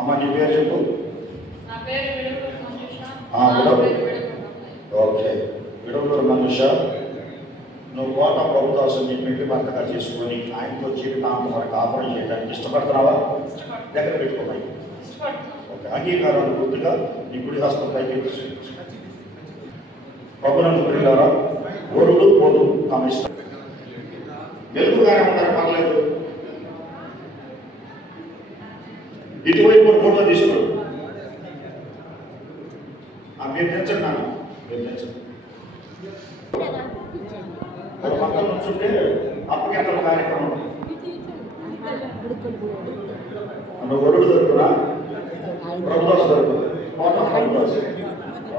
అమ్మ నీ పేరు చెప్పు. ఓకే, విడవలూరు మనుష. నువ్వు కోట ప్రభుదాసు నీ పెళ్లి భర్తగా చేసుకొని ఆయనతో జీవితాంతం వరకు కాపురం చేయడానికి ఇష్టపడుతున్నావా? దగ్గర పెట్టుకోవాలి. ఓకే, అంగీకారాన్ని పూర్తిగా నీ గుడి హస్తం పైకి ప్రభునందు పిల్లరా, ఓరుడు పోదు తమ ఇష్టం. వెలుగుగానే ఉంటారు, పర్లేదు. ఇటువైపు ఫోటో తీసుకోడు. మీరు తెచ్చండి నాన్న, మీరు తెచ్చండి. ఒక పక్కన నుంచుంటే అప్పకెంత కార్యక్రమం. నువ్వు ఒరుడు దొరుకునా? ప్రభుదాసు దొరుకుతుంది. ఫోటో ప్రభుదాసు.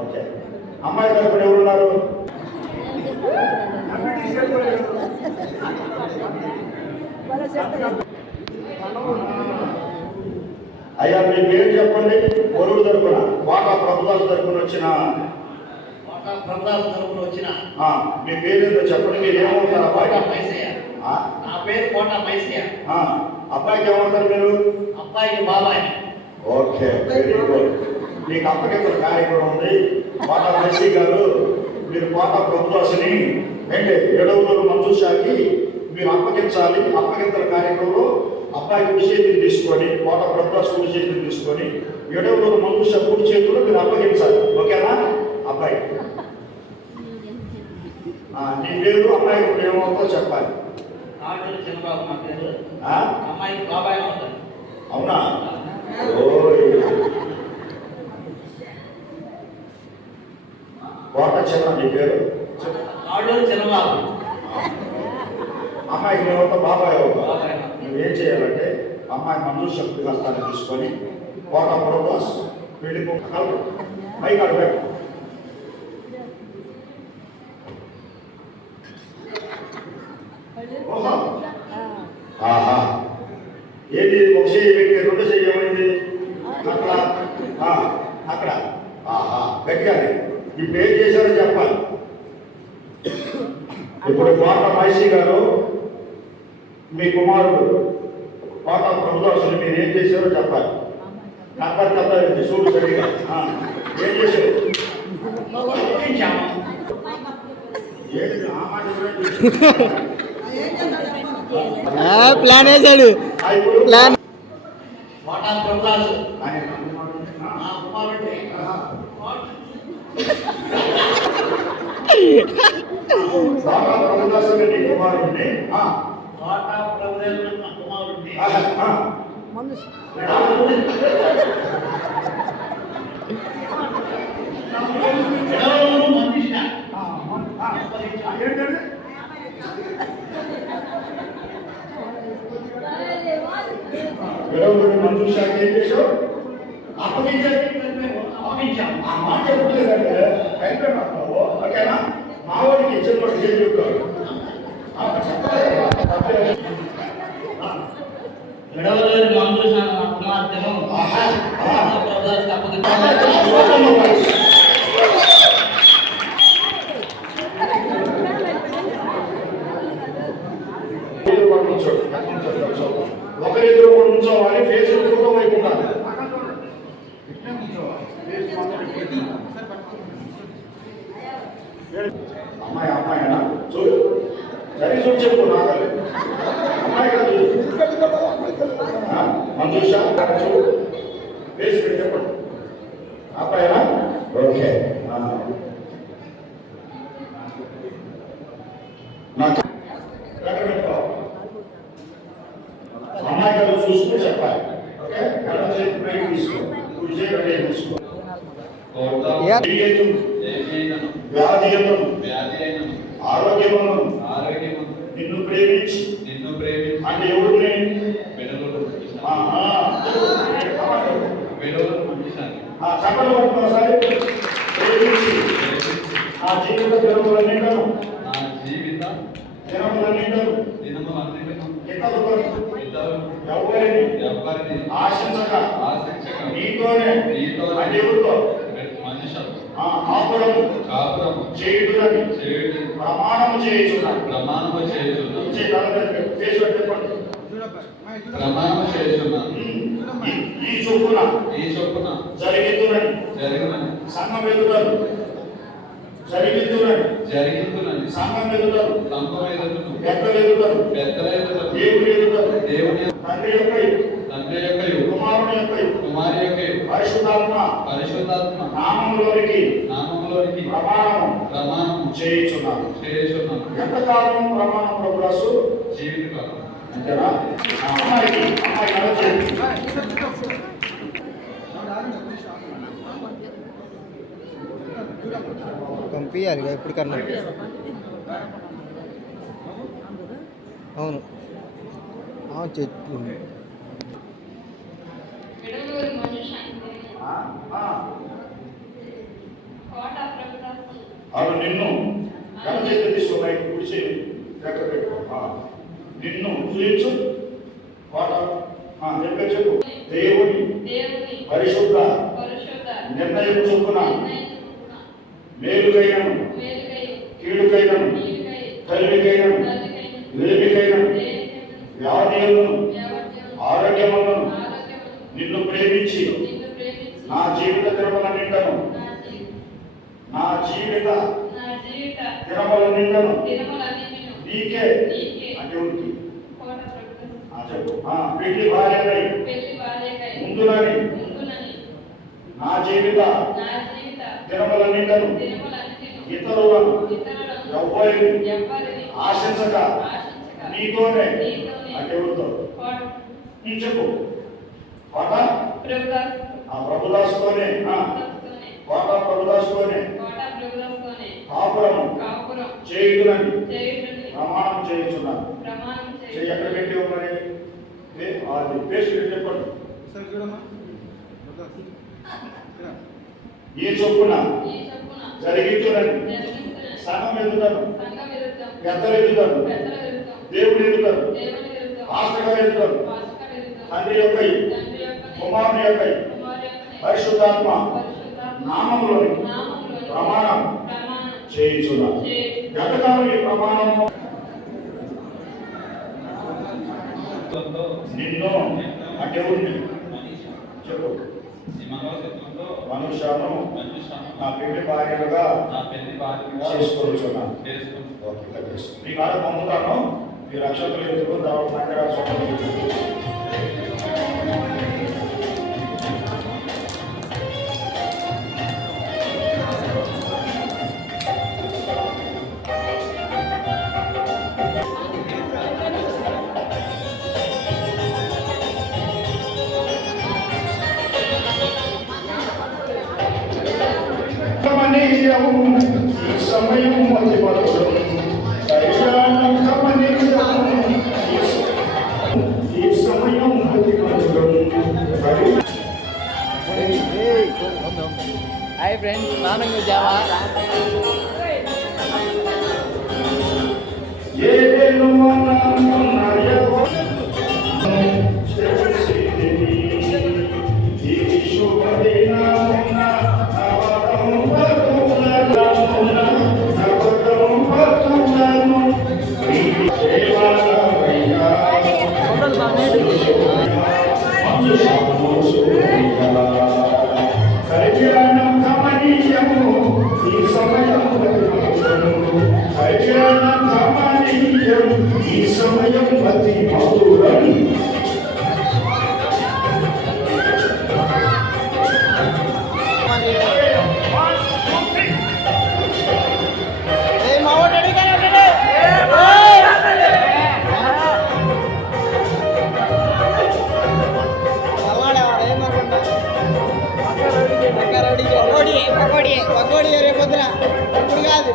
ఓకే, అమ్మాయి తరపున ఎవరున్నారు? అయ్యా మీ పేరు చెప్పండి. వరుడు తరపున కోటా ప్రభుదాసు తరపున వచ్చిన మీ పేరు ఏదో చెప్పండి. మీరు ఏమవుతారు? అబ్బాయి మైసయ్య. నా పేరు కోటా మైసయ్య. అబ్బాయికి ఏమవుతారు మీరు? అబ్బాయికి బాబాయ్. Okay, very good. మీకు అప్పగింతల కార్యక్రమం ఉంది. కోటా మైసయ్య గారు, మీరు కోటా ప్రభుదాసుని అంటే ఎడవలూరు మంజుషాకి మీరు అప్పగించాలి. అప్పగింతల కార్యక్రమంలో అబ్బాయి కుడి చేతిని తీసుకొని, కోట ప్రభుదాసు కుడి చేతిని తీసుకొని ఎడవలూరు మంజుష కుడి చేతులు మీరు అప్పగించాలి. ఓకేనా? అబ్బాయి నీ పేరు, అమ్మాయి ఏమవుతుందో చెప్పాలి. అవునా? కోట చిన్న నీ పేరు? అమ్మాయికి ఏమవుతా? బాబాయ్ అవుతా. నువ్వేం చేయాలంటే అమ్మాయి మంజూరు శక్తి హస్తాన్ని తీసుకొని కోట ప్రభుదాసు పెళ్లి పైకి అడగ. ఆహా, ఏది ఒక చెయ్యి పెట్టి రెండు చెయ్యి ఏమైంది అక్కడ? అక్కడ. ఆహా, గట్టిగానే ఇప్పుడు ఏం చేశారో చెప్పాలి. ఇప్పుడు కోట మైసీ గారు మీ కుమారుడు కోట ప్రభుదాసుని మీరు ఏం చేశారో చెప్పాలి. కథ చూడు సరిగా ఏం చేశారు? ప్లాన్ వేసాడు. ప్లాన్ కోటా ప్రభుదాసు నీ కుమారుడిని ఎడవలూరు మంజుషాకి ఏం చేశావు? అప్పగించాం. ఆ మాట చెప్పలేదంటే అయిపోయినావు. ఓకేనా? మావాడికి ఇచ్చిన వాడు ఏం చెప్తాడు? ఎడవలూరు మంజుష కుమార్తెను ప్రభుదాసుకి అప్పగించాం. ఒకరిద్దరు కూడా ఉంచోవాలి. ఫేస్ ఫోటో వైపు ఉండాలి. అమ్మాయి అమ్మాయినా చూడు, సరే చూడు, చెప్పు. నాగలి అమ్మాయి కాదు మంజుష, చూడు ఫేస్ పెట్టి చెప్పండి. అబ్బాయినా? ఓకే. అమ్మాయి గారు చూసుకుని చెప్పాలి. ఓకే, తీసుకో తీసుకో. ఆరోగ్యమును నిన్ను ప్రేమించి అంటే ఎవరు చెప్పండి ఒకసారి. ప్రేమించి ఆ జీవిత దినములన్నింటిను ఎవరిని ఆశించక నీతోనే అంటే ఎవరితో కాపురము చేయుటని ప్రమాణము చేయుచున్నాను. ప్రమాణము చేయుచున్నాను. ఈ చొప్పున ఈ చొప్పున జరిగిద్దునని జరుగునని సంఘం ఎదుటను జరిగిద్దునని జరిగిందునని సంఘం ఎదుటను సంఘం ఎదుటను పెద్దల ఎదుటను పెద్దల ఎదుటను దేవుని ఎదుటను దేవుని తండ్రి యొక్కయు తండ్రి యొక్కయు కుమారుని యొక్కయు కుమారి యొక్కయు పరిశుద్ధాత్మ పరిశుద్ధాత్మ నామములోనికి నామములోనికి ప్రమాణము చేయుచున్నాను. చేయుచున్నాను. ఎంతకాలం ప్రమాణం ప్రభురాసు? జీవితకాలం. అంతేనా? అమ్మాయి నడచేది. పంపించాలి ఎప్పుడు కన్నా. అవును చెట్లు అవి నిన్ను కనచేత తీసుకోవాలి కూర్చి లెక్క పెట్టుకో. నిన్ను చూయించు వాట చెప్పు. దేవుని పరిశుద్ధ నిర్ణయం చొప్పున మేలుకైనను కీడుకైనను కలివికైనను లేమికైనను వ్యాధిలను ఆరోగ్యములను నిన్ను ప్రేమించి నా జీవిత దినముల నిండను దినముల నిండను నీకే అంటే ఉనికి చెప్పు. పెళ్లి భార్యకై ముందులని నా జీవిత దినముల నిండను ఇతరులను ఎవ్వరిని ఆశించక నీతోనే అంటే ఎవరితో చెప్పు. పాట ప్రభుదాసుతోనే పాట ప్రభుదాసుతోనే కాపురము చేయుదునని ప్రమాణం చేయుచున్నాను. ఎక్కడ పెట్టి మరి అది పేస్ట్ చెప్పండి. ఈ చొప్పున జరిగించునని సంఘం ఎదుగుతాను, పెద్దలు ఎదుగుతాను, దేవుడు ఎదుగుతాను, పాస్టర్ గారు ఎదుగుతారు, తండ్రి యొక్క కుమారుని యొక్క పరిశుద్ధాత్మ నామములోని ప్రమాణం చేయించున్నాను. ఎంతకాలం ఈ ప్రమాణము? నిన్ను అంటే ఉంది చెప్పు. మనుష్యను నా పెళ్లి భార్యలుగా చేసుకోవచ్చున్నాను. మీ కాడ పంపుతాను. మీరు అక్షతలు ఎందుకు తర్వాత సమయం ఈ సమయం హాయ్ ఫ్రెండ్స్, నాన్న జావా ఈ సమయం అతి మధురం. పకోడీ రేపు పొద్దున ఇప్పుడు కాదు.